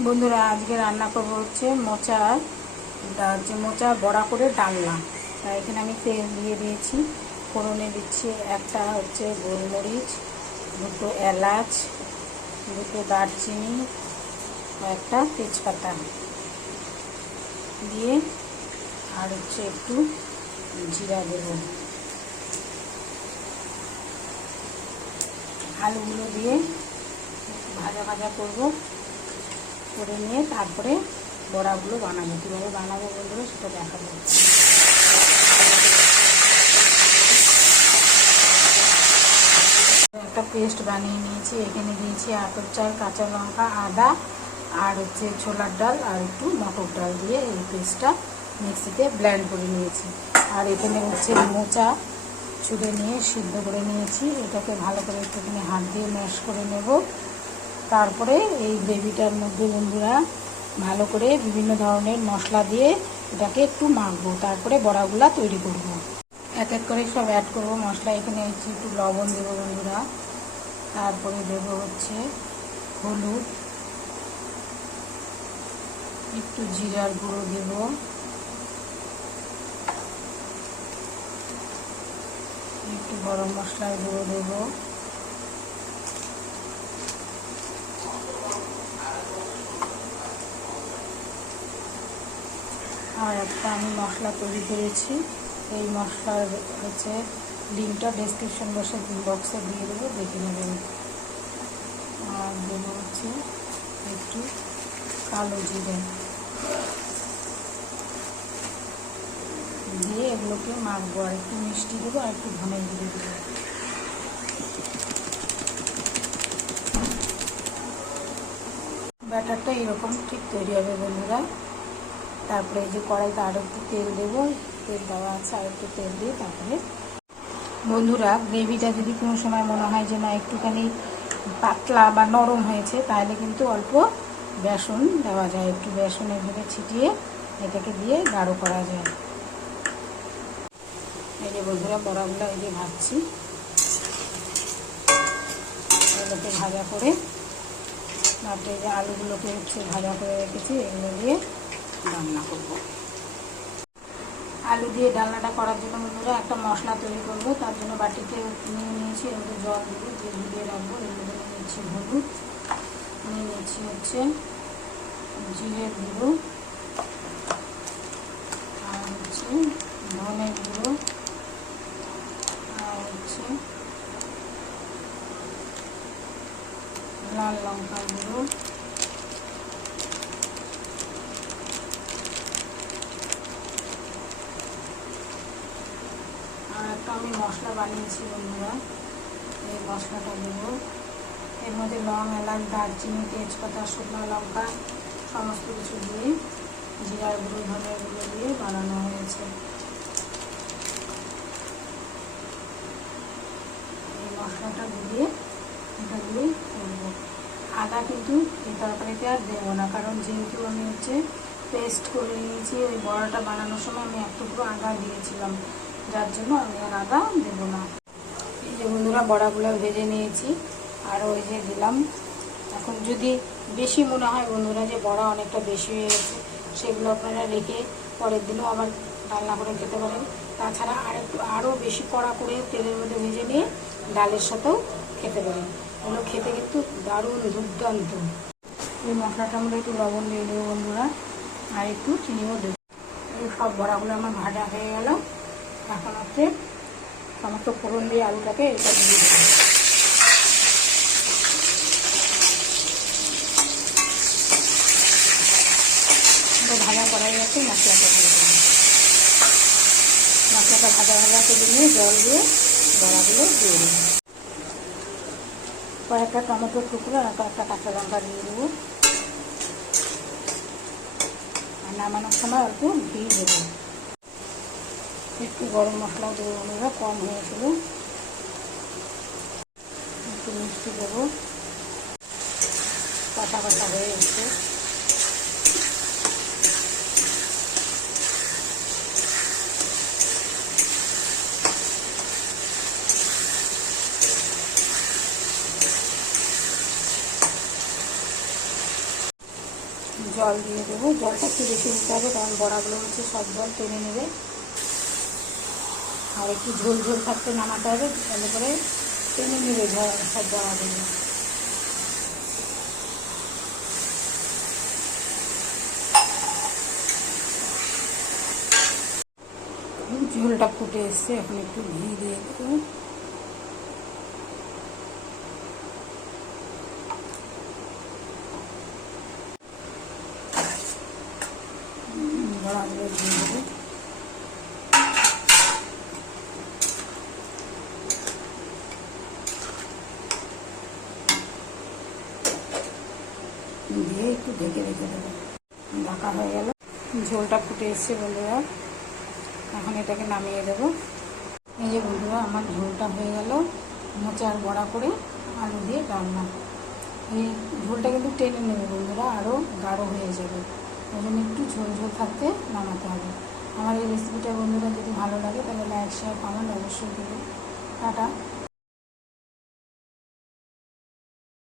বন্ধুরা আজকে রান্না করব হচ্ছে মোচা বড়া করে ডালনা। তাই এখানে আমি তেল দিয়ে দিয়েছি, ফোড়নে দিচ্ছি একটা হচ্ছে গোলমরিচ, দুটো এলাচ, দুটো দারচিনি, একটা তেজপাতা দিয়ে আর হচ্ছে একটু জিরা দেব। আলুগুলো দিয়ে ভাজা ভাজা করব, করে নিয়ে তারপরে বড়াগুলো বানাবো। কীভাবে বানাবো বন্ধুরা সেটা দেখাবো। একটা পেস্ট বানিয়ে নিয়েছি, এখানে দিয়েছি আতপ চাল, কাঁচা লঙ্কা, আদা আর হচ্ছে ছোলার ডাল আর একটু মটর ডাল দিয়ে এই পেস্টটা মিক্সিতে ব্লেন্ড করে নিয়েছি। আর এখানে হচ্ছে মোচা ছুঁড়ে নিয়ে সিদ্ধ করে নিয়েছি, এটাকে ভালো করে একটুখানি হাত দিয়ে ম্যাশ করে নেব। তারপরে এই গ্রেভিটার মধ্যে বন্ধুরা ভালো করে বিভিন্ন ধরনের মশলা দিয়ে এটাকে একটু মাখবো, তারপরে বড়াগুলা তৈরি করব। এক এক করে সব অ্যাড করব মশলা। এখানে হচ্ছে একটু লবণ দেবো বন্ধুরা, তারপরে দেব হচ্ছে হলুদ, একটু জিরার গুঁড়ো দেব, একটু গরম মশলার গুঁড়ো দেব, আর একটা আমি মশলা তৈরি করেছি, এই মশলার হচ্ছে লিঙ্কটা ডেসক্রিপশন বক্সে দিয়ে দেবো, দেখে নেবেন। আর দেবো হচ্ছে একটু কালো জিরে দিয়ে এগুলোকে মাখবো, আর একটু মিষ্টি দেবো আর একটু ধনে জিরে দেবো। ব্যাটারটা এরকম ঠিক তৈরি হবে বন্ধুরা। তারপরে এই যে কড়াইতে আরও একটু তেল দেবো, তেল দেওয়া আছে, আর একটু তেল দিয়ে তারপরে বন্ধুরা গ্রেভিটা যদি কোনো সময় মনে হয় যে না একটুখানি পাতলা বা নরম হয়েছে, তাহলে কিন্তু অল্প বেসন দেওয়া যায়, একটু বেসন এভাবে ছিটিয়ে এটাকে দিয়ে গাঢ় করা যায়। এই যে বন্ধুরা বড়াগুলো এই যে ভাজছি, এগুলোকে ভাজা করে তারপরে এই যে আলুগুলোকে হচ্ছে ভাজা করে রেখেছি, এগুলো দিয়ে রান্না করব। আলু দিয়ে ডালনাটা করার জন্য বন্ধুরা একটা মশলা তৈরি করব। তার জন্য বাটিতে নিয়ে নিয়েছি, এর মধ্যে জল দেবো, দিয়ে ভিজিয়ে রাখবো। এর মধ্যে নিয়ে নিয়েছি হলুদ, নিয়ে নিয়েছি হচ্ছে জিরের গুঁড়ো, আর হচ্ছে ধনের গুঁড়ো, আর হচ্ছে লাল লঙ্কার গুঁড়ো, আর একটা আমি মশলা বানিয়েছি বন্ধুরা, এই মশলাটা দেবো। এর মধ্যে লং, এলাচ, দারচিনি, তেজপাতা, শুকনো লঙ্কা সমস্ত কিছু দিয়ে জিরার গুঁড়ো, ধনের গুঁড়ো দিয়ে বানানো হয়েছে। এই মশলাটা দিয়ে এটা দিয়ে করবো। আদা কিন্তু এই তরকারিতে আর দেবো না, কারণ যেহেতু আমি হচ্ছে পেস্ট করে নিয়েছি, ওই বড়াটা বানানোর সময় আমি এক টুকরো আদা দিয়েছিলাম, যার জন্য আমি আর আদা দেবো না। এই যে বন্ধুরা বড়াগুলো ভেজে নিয়েছি, আর ওই যে দিলাম। এখন যদি বেশি মনে হয় বন্ধুরা যে বড়া অনেকটা বেশি হয়ে গেছে, সেগুলো আপনারা রেখে পরের দিনও আবার রান্না করে খেতে পারেন। তাছাড়া আরও বেশি কড়া করে তেলের মধ্যে ভেজে নিয়ে ডালের সাথেও খেতে পারেন। এগুলো খেতে কিন্তু দারুণ দুর্দান্ত। এই মশলাটা আমরা একটু লবণ দিয়ে দেবো বন্ধুরা, আর একটু চিনিও দেবো। এই সব বড়াগুলো আমার ভাজা হয়ে গেল। এখন হচ্ছে সমস্ত ফোড়ন দিয়ে আলুটাকে এটা দিয়ে দেবো। ভাজা করাই গেছে, মশলাটা দিয়ে দেবো। মশলাটা ভাজা ভাজা করে নিয়ে জল দিয়ে বড়াগুলো দিয়ে দেবো। কয়েকটা টমেটোর টুকরো আর কয়েকটা কাঁচা লঙ্কা দিয়ে দেবো। আর নামানোর সময় অল্প ঘি দেবো, একটু গরম মশলাও দেবো বন্ধুরা, কম হয়েছিল। একটু মিষ্টি দেবো, কষা কষা হয়ে গেছে। জল দিয়ে দেবো। জলটা একটু বেশি দিতে হবে, কারণ বড়াগুলো হচ্ছে সব জল টেনে নেবে। আর একটু ঝোল ঝোল থাকতে নামাতে হবে, তাহলে করে টেনে নেবে সব বড়াগুলো। ঝোলটা ফুটে এসছে, এখন একটু ঘি দিয়ে দেবো। বড়াগুলো দিয়ে দেবো। দিয়ে একটু ঢেকে রেখে দেবো। ঢাকা হয়ে গেল, ঝোলটা ফুটে এসছে বন্ধুরা। এখন এটাকে নামিয়ে দেবো। এই যে বন্ধুরা, আমার ঝোলটা হয়ে গেল। মোচার বড়া করে আলু দিয়ে রান্না। এই ঝোলটা কিন্তু টেনে নেবে বন্ধুরা, আরও গাঢ় হয়ে যাবে। ওই জন্য একটু ঝোল ঝোল থাকতে নামাতে হবে। আমার এই রেসিপিটা বন্ধুরা যদি ভালো লাগে তাহলে লাইক শেয়ার কমেন্ট অবশ্যই দেবে। টাটা।